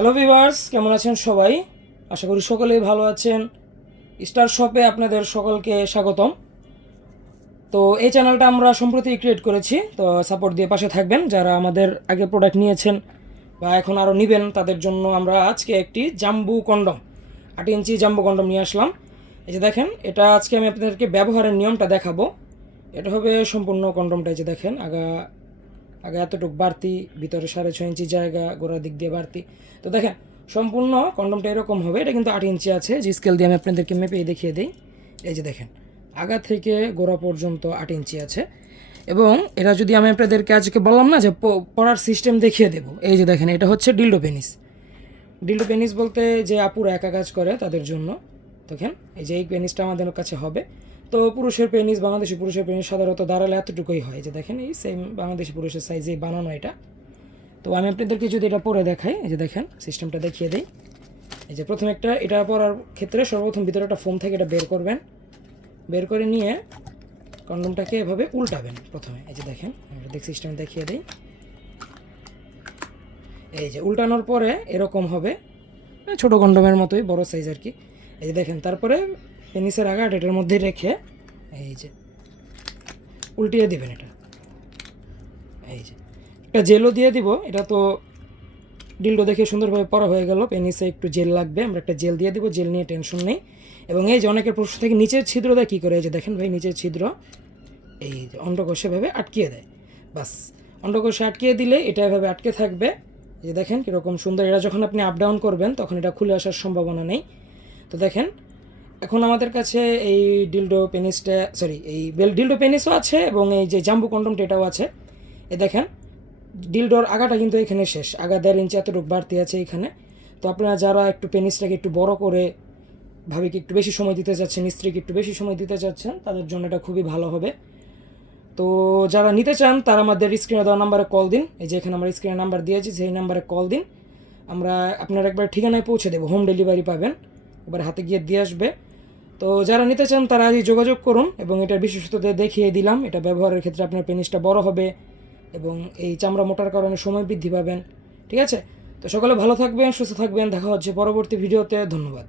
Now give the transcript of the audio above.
Hello viewers কেমন আছেন সবাই? আশা করি সকলেই ভালো আছেন। স্টার শপে আপনাদের সকলকে স্বাগতম। তো এই চ্যানেলটা আমরা সম্প্রতি ক্রিয়েট করেছি, তো সাপোর্ট দিয়ে পাশে থাকবেন। যারা আমাদের আগে প্রোডাক্ট নিয়েছেন বা এখন আরও নেবেন, তাদের জন্য আমরা আজকে একটি জাম্বু কন্ডম আট ইঞ্চি জাম্বু কন্ডম নিয়ে আসলাম। এই যে দেখেন, এটা আজকে আমি আপনাদেরকে ব্যবহারের নিয়মটা দেখাবো। এটা হবে সম্পূর্ণ কন্ডমটা এই যে দেখেন, আগা আগে এতটুকু বাড়তি, ভিতরে সাড়ে ছয় ইঞ্চি জায়গা, গোড়ার দিক দিয়ে বাড়তি। তো দেখেন, সম্পূর্ণ কন্ডমটা এরকম হবে, এটা কিন্তু আট ইঞ্চি আছে, যে স্কেল দিয়ে আমি আপনাদেরকে মেপে দেখিয়ে দিই। এই যে দেখেন, আগা থেকে গোড়া পর্যন্ত আট ইঞ্চি আছে। এবং এটা যদি আমি আপনাদেরকে আজকে বললাম না যে পড়ার সিস্টেম দেখিয়ে দেবো, এই যে দেখেন, এটা হচ্ছে ডিল্ডো পেনিস ডিল্ডো পেনিস বলতে যে আপুরা একা কাজ করে তাদের জন্য। দেখেন, এই যে এই পেনিসটা আমাদের কাছে হবে। তো পুরুষের পেনিস বাংলাদেশি পুরুষের পেনিস সাধারণত দাঁড়ালে এতটুকুই হয় যে দেখেন, এই সেম বাংলাদেশি পুরুষের সাইজে বানানো এটা। তো আমি আপনাদেরকে যদি এটা পরে দেখাই, এই যে দেখেন সিস্টেমটা দেখিয়ে দিই। এই যে প্রথমে একটা, এটা পরার ক্ষেত্রে সর্বপ্রথম ভিতরে একটা ফোম থেকে এটা বের করবেন। বের করে নিয়ে কন্ডমটাকে এভাবে উল্টাবেন প্রথমে। এই যে দেখেন দেখ সিস্টেম দেখিয়ে দিই। এই যে উল্টানোর পরে এরকম হবে। ছোট কন্ডমের মতোই, বড় সাইজ আর কি। এই যে দেখেন, তারপরে পেনিসের আঘাট এটার মধ্যে রেখে এই যে উল্টিয়ে দেবেন এটা। এই যে। একটা জেলও দিয়ে দিব, এটা তো ডিলডো দেখে সুন্দরভাবে পরা হয়ে গেল, পেনিসে একটু জেল লাগবে, আমরা একটা জেল দিয়ে দিব, জেল নিয়ে টেনশন নেই। এবং এই যে অনেকের প্রশ্ন থেকে, নিচের ছিদ্রটা কী করে? এই যে দেখেন ভাই, নিচের ছিদ্র, এই যে অন্ডকোষে ভাবে আটকিয়ে দেয়। বাস, অন্ডকোষে আটকিয়ে দিলে এটা এভাবে আটকে থাকবে। যে দেখেন কীরকম সুন্দর এটা যখন আপনি আপ ডাউন করবেন, তখন এটা খুলে আসার সম্ভাবনা নেই। তো দেখেন এখন আমাদের কাছে এই ডিলডো পেনিসটা সরি এই বেল ডিলডো পেনিসও আছে এবং এই যে জাম্বু কন্ডমটা এটাও আছে। এ দেখেন ডিলডোর আগাটা কিন্তু এখানে শেষ। আগা দেড় ইঞ্চি এতটুকু বাড়তি আছে এখানে। তো আপনারা যারা একটু পেনিসটাকে একটু বড় করে ভাবিকে একটু বেশি সময় দিতে চাচ্ছেন, স্ত্রীকে একটু বেশি সময় দিতে চাচ্ছেন, তাদের জন্য এটা খুবই ভালো হবে। তো যারা নিতে চান, তারা আমাদের স্ক্রিনে দেওয়া নাম্বারে কল দিন। এই যে এখানে আমরা স্ক্রিনে নাম্বার দিয়েছি, সেই নাম্বারে কল দিন। আমরা আপনার একবার ঠিকানায় পৌঁছে দেবো হোম ডেলিভারি পাবেন। এবার হাতে গিয়ে দিয়ে আসবে। তো যারা নিতে চান তারা আজই যোগাযোগ করুন এবং এটার বিশেষত্বতে দেখিয়ে দিলাম। এটা ব্যবহারের ক্ষেত্রে আপনার পেনিসটা বড় হবে এবং এই চামড়া মোটার কারণে সময় বৃদ্ধি পাবেন। ঠিক আছে? তো সকলে ভালো থাকবেন, সুস্থ থাকবেন। দেখা হচ্ছে পরবর্তী ভিডিওতে। ধন্যবাদ।